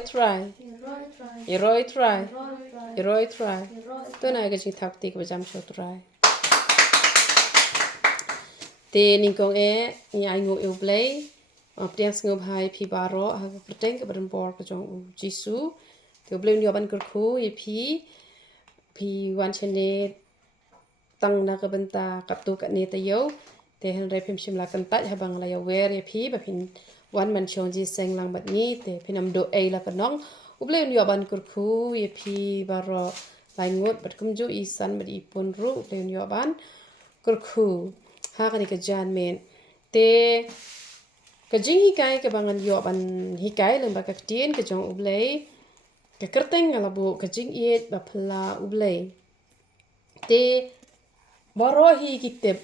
try. Tôi này cái gì thắc tị của jam show try. Te ning kong ni ai ngô U Blei. Priang ngô hai pi baro ha preteng ke badan bor ke jong Jisu. Te Blei ni oban kurku ye pi wan chene tang na ke benta kaptu kat ne te yo. Te han re pim shim la kan tat ha bang la ya wer ye ba pin wan man chong ji seng lang bat ni te pinam do la kanong. U Blei ni oban kurku ye pi baro lai ngot bat kum ju isan bat ipun ru U Blei ni oban kurku. Ha kan ke jan men te ke Jingieid ke bangan yo ban hikai lem ba ka tien ke jong U Blei ke kerteng ala bu ke Jingieid ba phylla U Blei te baro hi kitep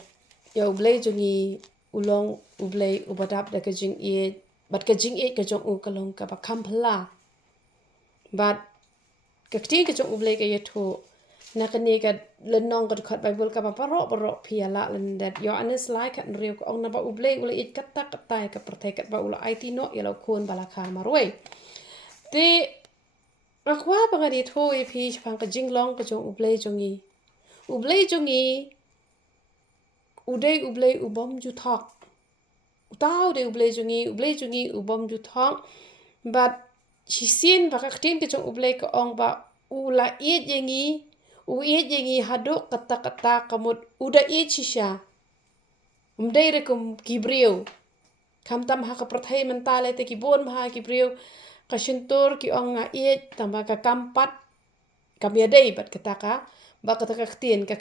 ya U Blei jongi ulong U Blei ubadap da ke Jingieid bat ke Jingieid ke jong U kalong ka ba kam phylla bat ke tien ke jong U Blei ke yeto na kene ka lenong ka khat Bible ka baro phiala len dat yo anes lai khat riu ko ong na ba U Blei ule it kata ka pertai kat ba ula IT no ya lo kon bala kha marwe te akwa bangadi tho e phi phang ka jinglong ka jong U Blei jongi udei U Blei ubom ju thok utau de U Blei jongi ubom ju thok but sisin ba ka tin ke jong U Blei ka ong ba ula it yengi hadok kata kamut uda it shisha umdei rekum kibriu kam tam ha ka prathai mentale te ki bon ha kibriu ka shintor ki ong nga it tamba ka kampat kamyadei bat kataka ba kataka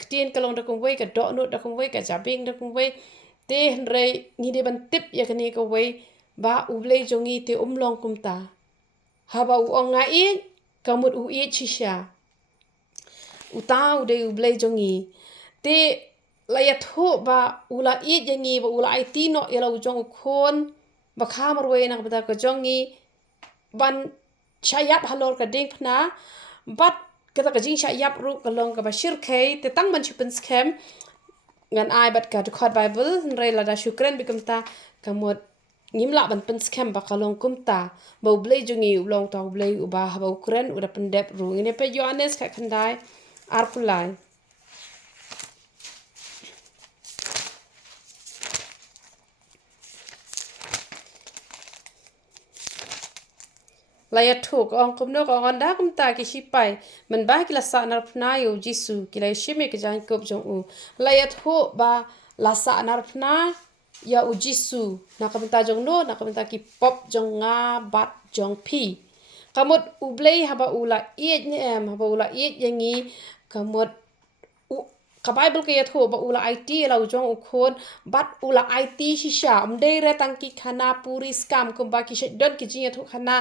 ktien kalong da kong wei ka do no da kong wei ka jabing da kong wei te hnrei ni de ban tip ya kane ka wei ba U Blei jongi te umlong kumta ha ba u ong nga it kamut u it shisha utau de U Blei jongi te layat ho ba ula it yangi ba ula IT no yala ujong ukon ba khamar we na ba ka jongi ban chayap halor ka ding phna bat kata ka jing chayap ru ka long ka ba shirkhei te tang ban chupen scam ngan ai bat ka khot Bible re la da shukran bikum ta kamot ngimla ban pen scam ba kalong kumta ba U Blei jongi ulong ta U Blei uba ha ba ukran uda pendep ru ngine pe Yohanes ka khandai arpulai laya thuk ong kumno ko onda kumta ki sipai man ba ki la sa nar phna yo Jisu ki la shime ki jan kop jong u laya thu ba la sa nar phna ya u Jisu na kamta jong no na kamta ki pop jong nga bat jong pi kamot U Blei haba ula it ni haba ula it yangi kamot ka Bible ke yatho ba ula IT la ujong ukhon bat ula IT shisha umdei re tangki khana puri scam kumba ki don ki jing yatho khana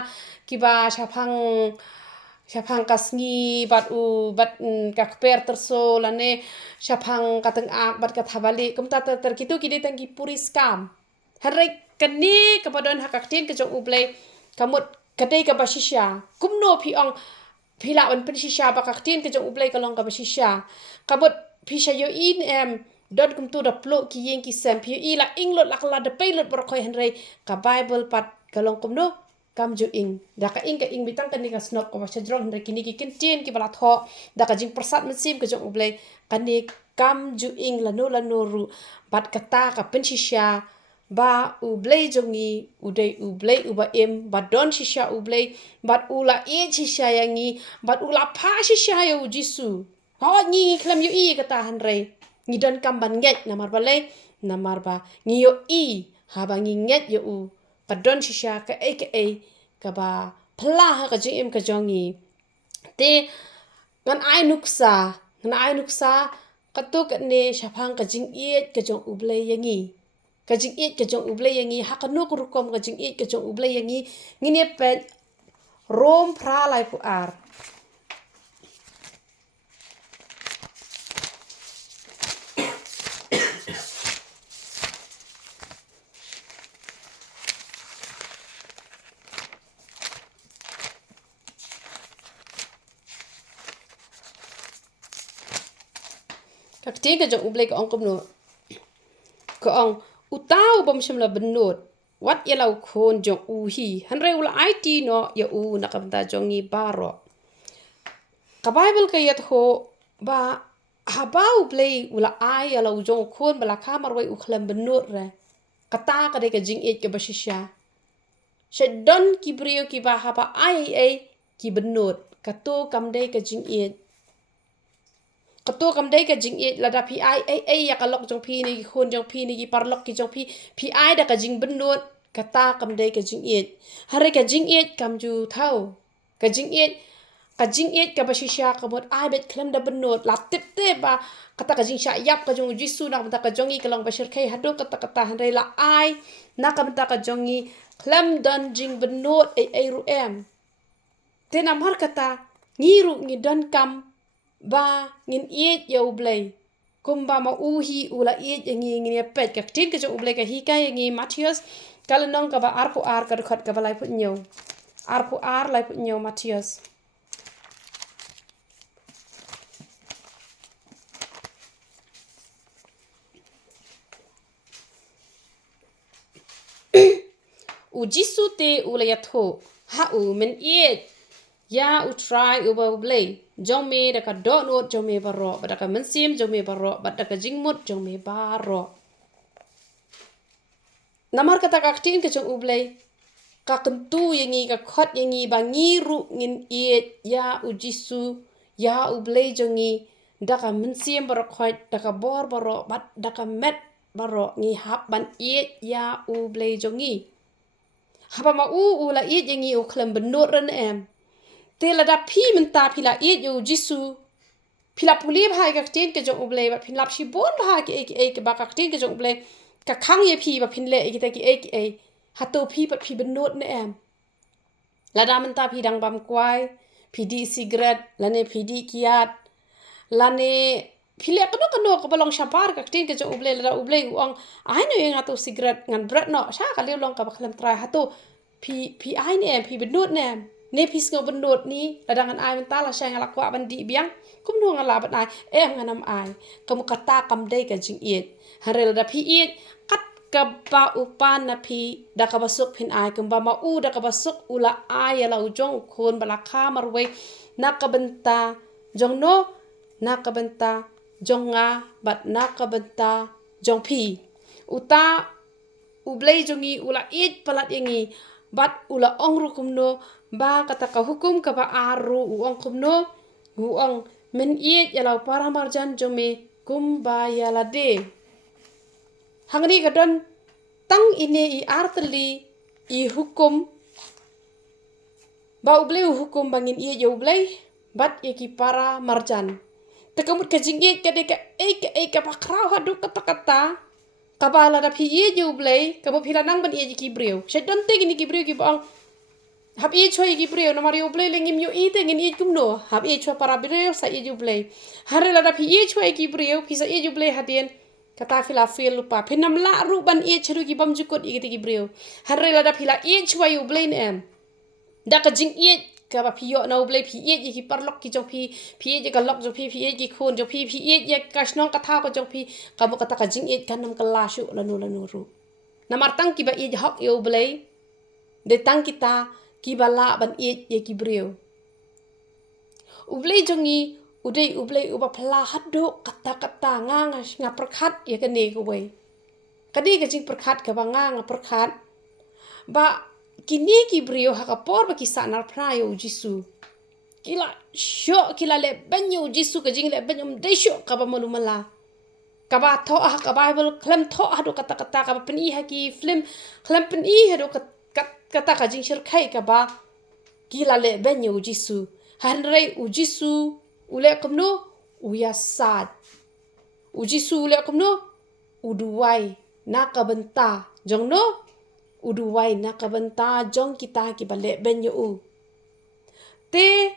ki ba shapang kasngi bat ka per terso lane shapang kateng ak bat ka thabali kumta ter kitu ki de tangki puri scam harre kani ka badon hakaktin ke jong U Blei kamot kadai ka ba shisha kumno phi ong phila ban pen shisha ba kaktin ke jong U Blei ka long ka ba shisha kabot pisha yo in don kum tu da plo ki yen ki sem pi i la inglot la kala de pelot bor khoi henrei ka Bible pat ka long kum no kam ju ing da ka ing bitang kan ni ka snok ko ba chadrong henrei kini ki kintin ki bala tho da ka jing prasad mesim ke jong U Blei kani kam ju ing la no ru bat kata ka pen shisha ba U Blei jongi udei U Blei uba ba don shisha U Blei bat ula e shisha yangi bat ula pa shisha yo Jisu ho ni klam yo i kata hanrei ni don kamban nget namar balai namar ba ni yo i haba ngi nget yo u padon shisha ka ka ba phylla ha ka jim ka jongi te ngan ai nuksa katuk ne shapang ka Jingieid ka jong U Blei yangi ka Jingieid ka jong U Blei yangi ha ka nuk rukom ka Jingieid ka jong U Blei yangi ngine pe rom pra lai pu ar kakti ka jong U Blei ka ong kumno ka ong utau bom shimla benut wat ya lau khon jong u hi hanre ula IT no ya u nakabenta jongi baro ka Bible ka yat ho ba habau Blei ula ai ya lau jong khon bala kamar wai ukhlam benut re kata ka de ka Jingieid ke basisya Shedon ki brio ki ba haba ai ki benut kato kamde ka Jingieid kato kamde ka Jingieid lada pi ai ya kalok jong pi ni khon jong pi ni ki parlok ki jong pi ai da ka jing benut kata kamde ka Jingieid hare ka Jingieid kamju thau ka Jingieid ka basisya ka bot ai bet klem da benut la tip te ba kata ka jing sya yap ka jong jisu nak bata ka jongi kalong basir kai hado kata hare la ai nak bata ka jongi klem don jing benut ai ru em te namar kata ngiru ngi don kam ba ngin iet ya U Blei kumba ma uhi ula iet ngi pet ka tin ka U Blei ka hi ka ngi Matius kala nong ka ba arpu ar ka khot ka balai put nyo arpu ar lai put nyo Matius u jisu te ula ya tho ha u men iet ya u try u ba Blei jong me da ka do not jong me baro ba da ka mensim jong me baro ba da ka jingmut jong me baro namar kata ka tin ke jong U Blei ka kentu yangi ka khot yangi ba ngiru ngin iet ya u jisu ya U Blei jongi da ka mensim baro khot da ka bor baro ba da ka met baro ngi hap ban iet ya U Blei jongi haba ma ula iet yangi u klem benut ren em te la da pi menta pila iet u jisu pila puli bhai ka tin ke jong U Blei ba pin lap shi bon bha ke ke ba ka tin ke jong U Blei ka khang ye phi ba pin le ke ta ke hato phi ba phi benut ne em la da menta phi dang bam kwai phi di cigarette la ne phi di kiat la ne phi le ko balong shapar ka tin ke jong U Blei la U Blei ong ai no yang ato cigarette ngan bret no sha ka le long ka ba khlem try hato phi ai ne em phi benut ne em ne pis ngo benut ni ladangan ai menta la shang ala kwa bandi biang kum no ngala bat ai em nganam ai kamu kata kam dei ka Jingieid harel da pi iet kat ka ba upan na pi da ka basuk pin ai kum ba ma u da ka basuk ula ai ala ujong khon bala kha marwe na ka benta jong no na ka benta jong nga bat na ka benta jong pi uta U Blei jongi ula iet palat yangi bat ula ong rukum no ba kata ka hukum ka ba aru uong kum no uong men iet ya lau para marjan jome kum ba ya la de hangni ka don tang ine I arteli I hukum ba U Blei hukum bangin iet ya U Blei bat ya ki para marjan tekamut ka Jingieid ka de ka pa krau hadu kata kabala da phi ye U Blei ka bo phila nang ban ye ki breu she don te gini ki breu ki bang hab ye choi ki breu na mari U Blei lengim yo ite ngin ye kum no hab ye choi para breu sa ye U Blei hare la da phi ye choi ki breu phi sa ye U Blei hadien kata phila fil lupa phinam la ru ban ye cheru ki bam jukot ye ki breu hare la da phila ye choi U Blei em da ka Jingieid ka ba phi yo na U Blei phi ye ki parlok ki jong phi ye ka lok jong phi ye ki khon jong phi ye ka snong ka tha ko jong phi ka bo kata ka Jingieid kanam ka la shu la nu ru namar tang ki ba ye hok U Blei de tang kita ki ba la ban ye ki breu U Blei jongi udei U Blei u ba phla hado kata nga perkhat ye ka ne ko wei kadi ka jing perkhat ka ba nga perkhat ba kini ki breu ha ka por ba ki sanar phra yo jisu kila le banyo jisu ka jing le banyum de sho ka ba malumala ka ba tho ha ka Bible klem tho ha do kata ka ba pen I ha ki film klem pen I ha do kata ka jing shir khai ka ba kila le banyo jisu han rei u jisu u le komno u ya sad u jisu le komno u duwai na ka benta jong no uduwai na ka benta jong kita ki bale ben yo te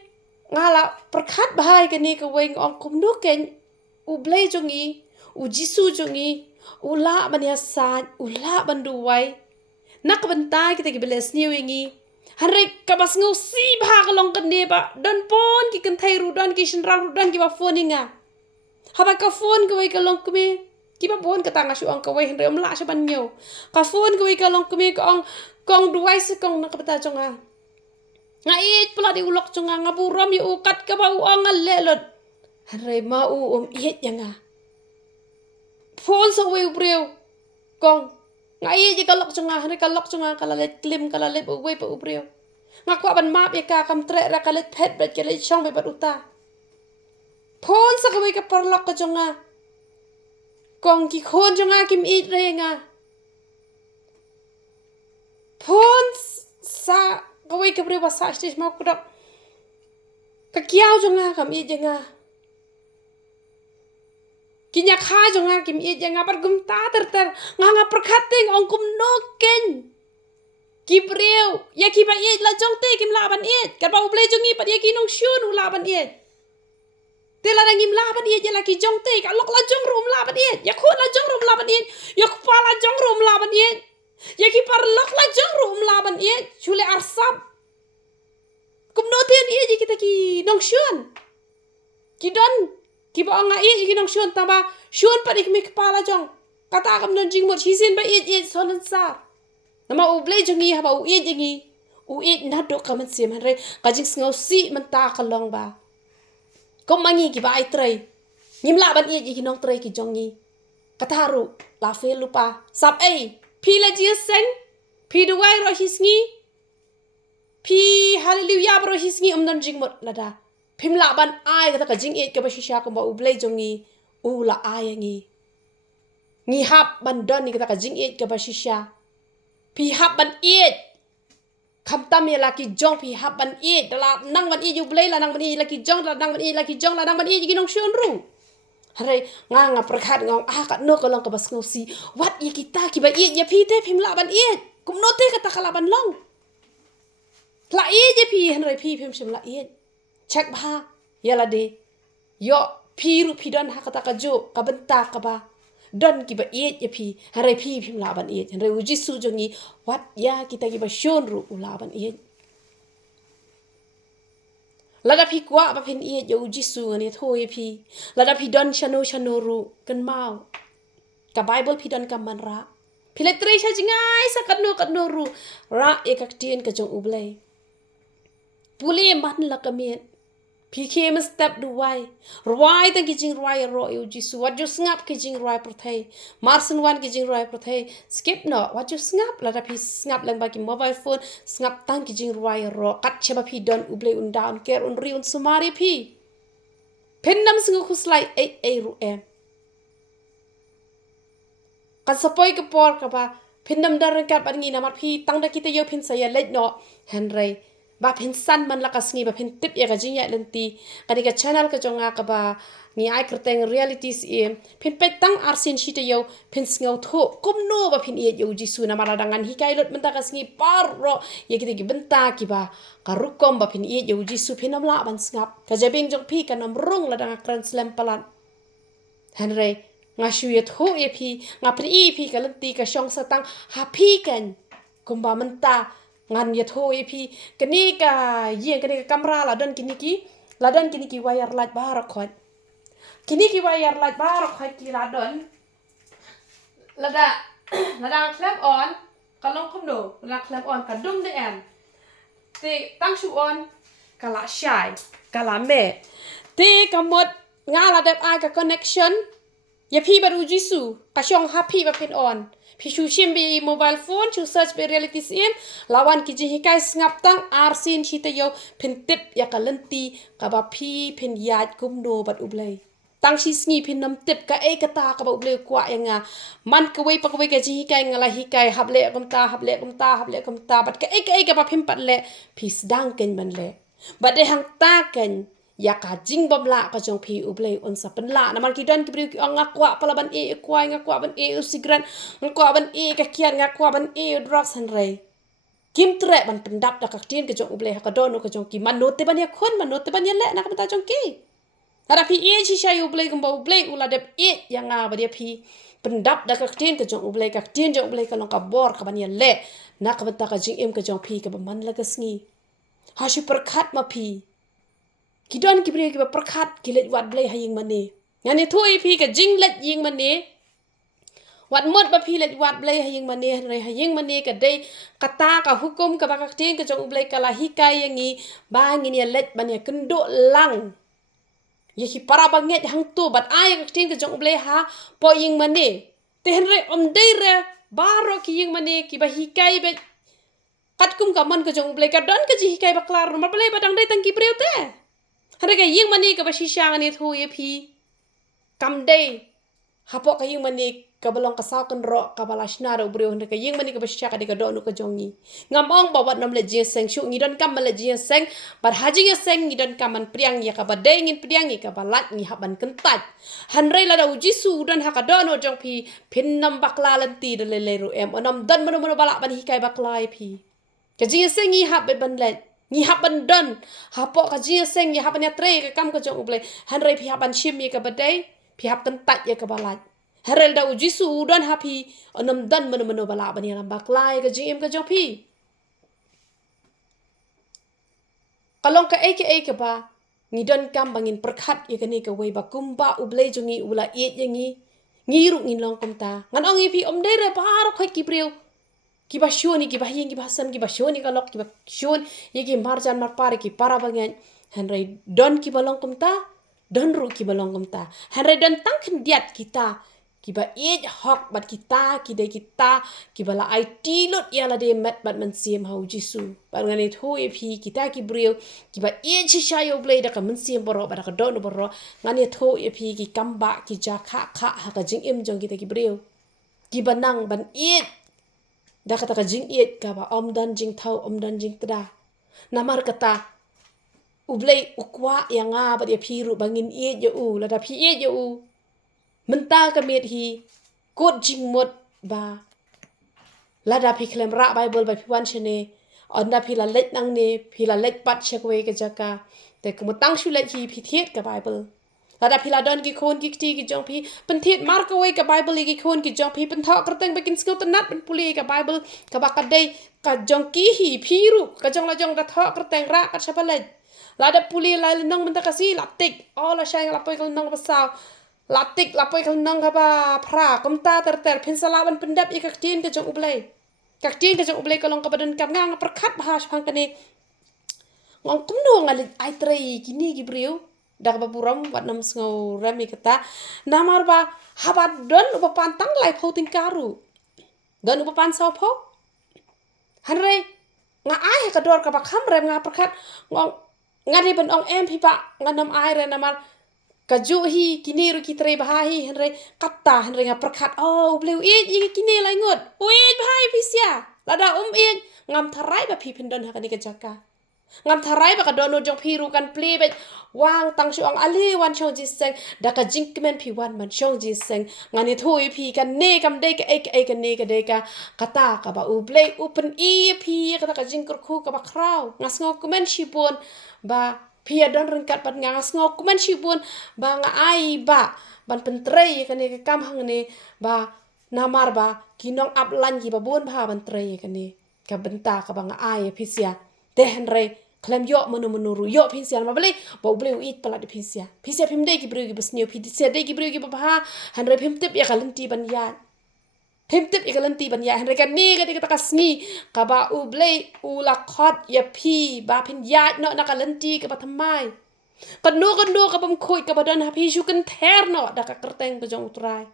ngala perkhat bahai ke ni ka weng ong kum no ken U Blei jongi u jisu jongi ula ban ya sad ula ban duwai na ka benta kita ki bale sniu yengi hare ka bas ngau si bha ka long kan ne ba don pon ki kan thai ru don ki shin ra ru don ki ba phone nga haba ka phone ka wei ka long kme kiba bon ka tanga shu ong ka wei rem la shaban nyo ka phone ka wei ka long kumi ka ong kong device kong na kapata jonga nga it pula di ulok jonga nga buram yu ukat ka ba ong lelot hare ma u it yanga phone so wei ubreu kong nga it ka lok jonga hare ka lok jonga kala let klim kala let wei pa ubreu nga kwa ban map ya ka kam tre ra kala phet bet kala chong be bat uta phone sa ka wei ka parlok ka jonga kong ki khon jonga kim it renga phone sa ka wei ka bre basa stage ma ku dak ka kiao jonga kam it jenga kinya kha jonga kim it jenga par gum ta ter nga perkhating ong kum no ken ki breu ya ki ba it la jong te kim la ban it ka ba uble jongi pa ya ki nong shun u la ban it te la ngim la ban it ya la ki jong te ka lok la jong rum la ban it ya khon la jong rum la ban it ya pa la jong rum la ban it ya ki par lok la jong rum la ban it chule arsap kum no ten it kita ki nong shun ki don ki ba nga it ki nong shun ta ba shun pa dik mi pa la jong kata kam non jing mo chi sin ba it sonan sa nama u blei jongi ha ba u it jingi u it na do ka man sim han re ka jing ngau si man ta ka long ba ko mangi ki ba ai trai nim la ban it ki nong trai ki jongi kataru la fe lupa sap ei pi la ji sen pi du wai ro hisngi pi hallelujah bro hisngi non jing mo la da phim la ban ai ka jing it ka ba shisha ko ba u blei jongi u la ai ngi hap ban don ni ka jing it ka ba shisha pi hap ban it kham tam ya la ki jong pi hap ban it la nang ban it yu blei la nang ban it la ki jong la nang ban it la ki jong la nang ban it ki nong shun ru hare nga prakhat ngong ka no ko long ka bas ngau si wat ye kita ki ba it ya pi te phim la ban it kum no te ka ta kala ban long la it ye pi hare pi phim sim la it check ba ya la de yo pi ru pi don ha ka ta ka jo ka ban ta ka ba don ki ba it ya pi hare pi phim la ban it hare uji su jongi wat ya kita ki ba shon ru ula ban it lada pi kwa ba phin it yo uji su ani thoi pi lada pi don chano ru kan mau ka bible pi don ka man ra pi le tre sha jingai sa kat no ru ra e ka tien ka jong u blei puli man la ka miet pi ke ma step du wai ta ki jing roi ro yu jisu wat ju snap ki jing roi pro thai marson wan ki jing roi pro thai skip no wat ju snap la da pi snap lang ba ki mobile phone snap tang ki jing roi ro kat che ba pi don u blei un down ker un ri un sumari pi pendam singu khuslai ei ru em kan sapoi ke por ka ba pendam dar kat ban ngi na mar pi tang da ki te yo pin sa ya let no henry ba phin san man la ka sngi ba phin tip ya ka jinya lenti kani ka channel ka jonga ka ba ni ai kerteng realities em phin pe tang arsin shi te yo phin sngo tho kum no ba phin ye yo jisu na mara dangan hi kai lot man ta ka sngi par ro ye ki ki benta ki ba ka rukom ba phin ye yo jisu phin am la ban snap ka jabing jong pi ka nam rong la dang kran slam palan henry nga shu ye tho ye phi nga pri i phi ka lenti ka shong sa tang ha phi kan kumba man ta ngan ye tho ye phi kani ka ye kani ka kamera la don kini ki wire light ba ra khot kini ki wire light ba ra khot ki la don la da clap on ka long khum do la clap on ka dum de em te tang shu on ka la shai ka la me te ka mot nga la dep ai ka connection ye phi ba ru jisu ka shong happy ba pin on pi shu shim bi mobile phone chu search bi reality sim lawan ki ji hikai snap tang arsin chi te yo phin tip ya ka lenti ka ba phi phin yat kum no bat ublei tang shi sngi phin nam tip ka e ka ta ka ba ublei kwa yanga man ka wei pa ka wei ka ji hikai ngala hikai hable kum ta bat ka e ka ba phim pat le phi sdang ken ban le bat de hang ta ken ya ka jing bom la ka jong phi ublei on sa pen la na mar ki don ki bri nga kwa pala ban e kwa nga kwa ban e usigran nga kwa ban e ka kian nga kwa ban e drugs han rei kim tre ban pendap da ka tin ka jong ublei ka don ka jong ki man no te ban ya khon man no te ban ya le na ka ta jong ki ara phi e chi sha ublei kum ba ublei ula dep e ya nga ba dia phi pendap da ka tin ka jong ublei ka long ka bor ka ban ya le na ka ta ka jing em ka jong phi ka ba man la ka sngi ha shi perkhat ma phi kidon ki bre ki ba prakhat ki let wat blai haying mane yani thoi phi ka jing let ying mane wat mot ba philet wat blei haying mane re haying mane ka dei kata ka hukum ka bakak ting ka jong blei kala hikai yangi ba ngini let ban ya kendo lang ye hi para banget hang tu bat ay ka ting ka jong blei ha po ying mane te re dei re baro ki ying mane ki ba hikai be kat kum ka man ka jong blei ka don ka ji hikai ba klar ma blei ba dang dei tang ki breu te hare ka ying mane ka ba shisha ngani thu ye phi kam dei hapo ka ying mani ka balong ka saw kan ro ka balashna ro breu ka ying mani ka basya ka de ka do nu ka jongi ngamong bawat nam le je seng shu ngi don kam le je seng bar haji ye seng ngi don kam man priang ya ka ba de ngin priang ni ka balat ngi haban kentat han rei la da uji su don ha ka do no jong phi phin nam bakla lan ti de le ru em onam dan mo balak ban hi kai bakla phi ka je seng ngi hab be ban le ngi haban don hapo ka je seng ngi haban ya tre ka kam ka jong uble han rei phi haban shim ye ka ba de pihak kentat ya kebalat. Herel da uji su dan hapi onam dan meno bala bani lam baklai ka jim ka jopi. Kalong ka eke ba ngidan kam bangin perkhat ya kani ka wei ba kumba ublei jungi ula iet yangi ngiru ngin long kumta. Ngan ong ipi dere paro khoi kipriu. Kiba shoni kiba hing kiba hasan kiba shoni kalok kiba shon yegi marjan mar pare ki para bangen henrei don kiba long kumta don ru ki balong kumta hanre don tangken diat kita kiba ej hok bat kita kide kita kibala IT lot yala de met bat man sim hau jisu bat ngani thu phi kita ki breu kiba ej shayo blade ka man sim boro bat ka don boro ngani thu phi ki kamba ki ja kha ha ka jing im jong kita ki breu kiba nang ban ej da kata ka jing ej ka ba dan jing thau dan jing tada namar kata U Blei ukwa yang ba dia phiru bangin ie je u la da phi ie je u menta ka met hi kot jing mot ba la da phi klem ra bible ba phi wan chene on da phi la let nang ne phi la let pat chekwe ka jaka te ku tang shu let hi phi thiet ka bible la da phi la don ki khon ki ti ki jong phi pen thiet mar ka we ka bible ki khon ki jong phi pen tho ka teng ba kin skill tanat pen puli ka bible ka ba ka dei ka jong ki hi phiru ka jong la jong da tho ka teng ra ka chapalet lada puli la nang menta kasi latik la shang la poi kal nang pasau latik la poi kal nang ba phra komta ter pensalaban pendap ikak tin ke jong ublei kak tin ke jong ublei kalong ka badan kam ngang perkhat bahas phang kane ngong kumno ngal ai trei kini gi briu dak ba buram wat nam sngo rami kata namar ba habat don upa pantang lai phau tin karu don upa pan sau phau hanre nga ai ka dor ka ba kham rem nga perkhat ngong ngari ben ong em pipa nganam aire namar kaju hi kini ru kitre bahi henre katta henre nga perkhat bleu i kini lai ngot bahai pisia lada i ngam tharai ba pi pendon ha kani ka jaka ngam tharai ba ka dono jong phiru kan ple be wang tang shu ong ali wan chong ji seng da ka jinkmen pi wan man chong ji seng ngani thui pi kan ne kam de ka ek ne ka de ka kata ka ba U Blei open i pi kata ka jingkur khu ka ba kraw ngas ngo kumen shipon ba pia don rengkat pat ngas ngo kumen shipon ba nga ai ba ban pentrei ka ne ka kam hang ne ba namar ba kinong ap lan gi ba bon ba ban trei ka ne ka benta ka ba nga ai pisia Henry klem yo menuru yo pinsia ma bele bo bleu it pala de pinsia pimde ki breu ki besneu pinsia de ki breu ki ba Henry pimtip ya kalenti ban ya pimtip ya kalenti ban ya Henry kan ni ka de ka kasni ka ba U Blei ula khot ya pi ba pin ya no na kalenti ka ba thamai kan no ka bam khoi ka ba dan ha pi shu kan ther no da ka kerteng ka jong trai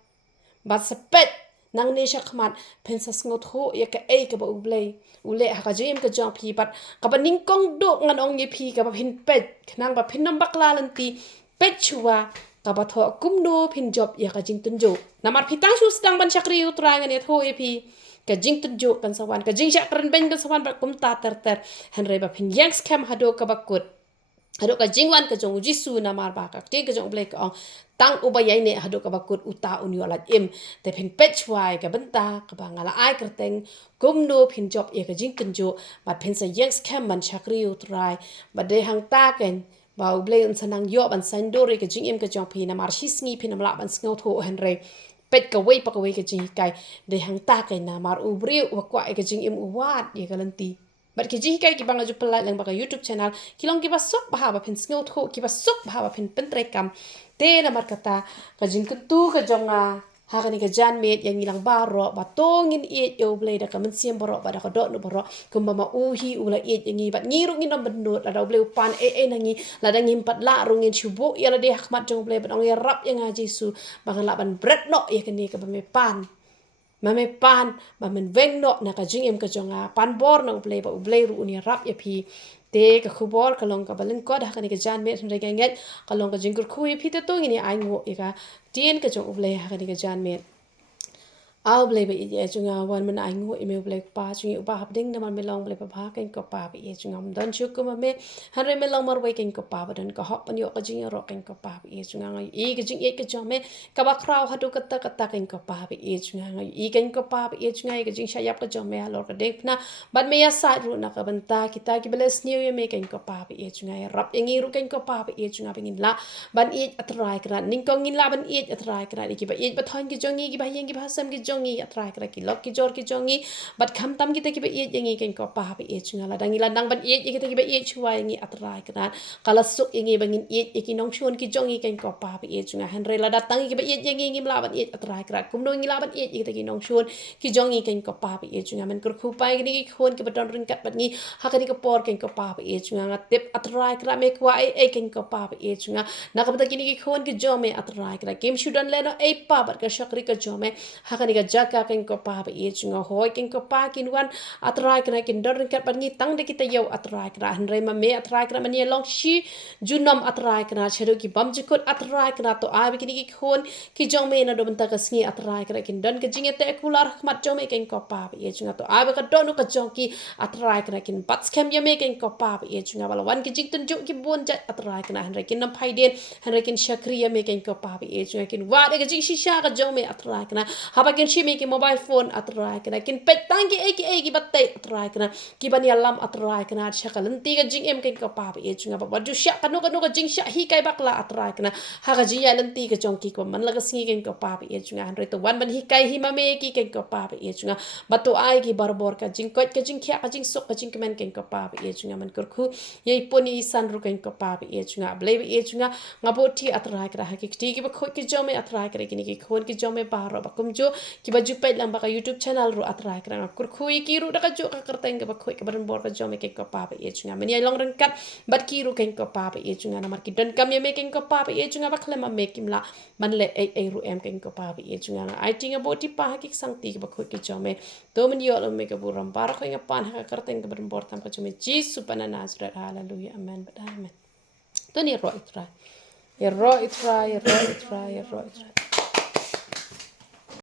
ba sepet nang ne shakmat pensas ngot ho ya ka ka ba U Blei ule ha ka jim ka jong phi pat ka ba ning kong do ngan ong ye phi ka ba phin pet khnang ba phin nam bakla lanti pet chua ka ba tho kum no phin job ya ka jing tun jo namar phi tang shu stang ban chakri utra ngan ye tho ye phi ka jing tun jo kan sawan ka jing sha kran ben kan sawan ba kum ta ter henre ba phin yang scam hado ka ba kut hado ka jingwan ka jong jisu namar ba ka te ka jong Blei ka ong tang ubayai ne hado ka bakut uta unyo lat im te phin pechwai ka benta ka bangala ai kerteng kumno phin job e ka jing kenjo ba phin sa yang scam man chakri utrai ba de hang ta ken ba U Blei un sanang yo ban san dore ka jing im ka jong phin amar shisngi phin amla ban sngo tho henre pet ka wei pa ka wei ka jing kai de hang ta ken na mar U Blei wa kwa ka jing im wat ye ka lanti But ki jih kai ki banga ju pelai lang baka YouTube channel kilong ki ba sok ba phin sngo tho ki ba sok ba phin pentrekam te na mar kata ka jing tu ka jonga hakan ni kejan met yang ilang baro ba tongin U Blei da kamen siam baro ba da ka dot no baro kumba ma uhi ula yang bat ngiru nginom benut la da U Blei pan nangi la da ngim pat la rungin chubo ya la de hakmat jong Blei ba ong ya rap yang Jesu ba kan la ban bread no ya kan ni ka ba me pan mame pan ba men veng no na ka jing ka jonga pan bor na U Blei ru ni rap ya pi te ka khubor ka long ka balen ko da kan ka jan me thun ga nget ka long ka jing kur khu pi te to ni ai ngo ka tien ka jong U Blei ha ka jan me au Blei ba ye chunga wan man ai ngo email Blei pa chungi upa hap ding na man me long Blei pa ba ken ko pa ba ye chunga don chu ko me han re me long mar we ken ko pa ba don ko hop pan yo ka jing ro ken ko pa ba ye chunga ngai i ka jing ye ka jong me ka ba kraw ha du ka ta ken ko pa ba ye chunga ngai i ken ko pa ba ye chunga ka jing sha yap ka jong me ha lor ka ding na ban me ya sa ru na ka ban ta kita ki bless new year me ken ko pa ba ye chunga rap yang i ru ken ko pa ba ye chunga bingin la ban i atrai kra ning ko ngin la ban i atrai kra ki ba i ba thon ki jong i ki ba yang ki ba sam ki jongi atrai kra ki lok ki jor ki jongi bat kham tam kita ki ba i yang i ken ko pa ba i chunga la dangi la dang ban i kita ki ba i chuwa yang i atrai kra kala suk yang i bangin i ki nong chon ki jongi ken ko pa ba i chunga han re la datang ki ba i yang i ngim la ban i atrai kra kum no ngi la ban i kita ki nong chon ki jongi ken ko pa ba i chunga man kur khu pai ni ki khon ki ba don ring kat bat ni ha ka ni ko por ken ko pa ba i chunga nga tip atrai kra me kwa ai ken ko pa ba i chunga na ka ba ki ni ki khon ki jo me atrai kra kim shudan le no ai pa ba ka shakri ka jo me ha ka ni ka jaka ken ko pa ba i chunga hoi ken ko pa kin wan atrai kra kin dor ring kat bat ni tang de kita yo atrai kra han re ma me atrai kra man ye long shi junom atrai kra cheru ki bam jikut atrai kra to ai bi ki ni ki khon ki jong me na do ban ta ka sngi atrai kra kin don ka jinge te kula rahmat jo me ken ko pa ba i chunga to ai ba ka don ka jong ki atrai kra kin bat scam ya me ken ko pa ba i chunga bala wan ki jing tun ju ki bon jat atrai kra han re kin nam phai den han re kin shakri ya me ken ko pa ba i chunga kin wa de ka jing shisha ka jong me atrai kra ha ba kin shi me ki mobile phone atrai kra kin pet tang ki bat te atrai kra ki ban ya lam atrai kra shakalan ti ka jing em ken ko pa ba i chunga ba du sha ka no ka jing sha hi kai bak la atrai kra ha ka jing ya lan ti ka jong ki ko man la ka sngi ken ko pa ba i chunga han re to wan ban hi kai hi ma me ki ken ko pa ba i chunga ba to ai ki barbor ka jing ko ka jing khya ka jing sok ka jing kemen ken ko pa ba i chunga man kur khu ye poni san ru ken ko pa ba i chunga Blei ba i chunga ngabo ti atrai kra ha ki ti ki ba khoi ki jo me atrai kra ki ni ki khon ki jo me ba ro ba kum jo ki ba ju pe lam ba ka YouTube channel ru atrai kra kur khu ki ru da ka jo ka kerteng ka ba khoi ka ban bor ka jo me ken ko pa ba i chunga men ye long ren kat bat ki ru ken ko pa ba i chunga na mar ki don kam ye me ken ko pa ba i chunga ba khlema me kim la man le ai ru em ken ko pa ba i chunga ai tinga bo ti pa ha ki sang ti ba khoi ki jo me to men yo lo me ka buram bar khoi nga pan ha ka kerteng ka ban bor tam ka jo me Jesu pana Nazareth hallelujah amen but amen to ni ro itrai ye ro itrai ye ro itrai ye ro itrai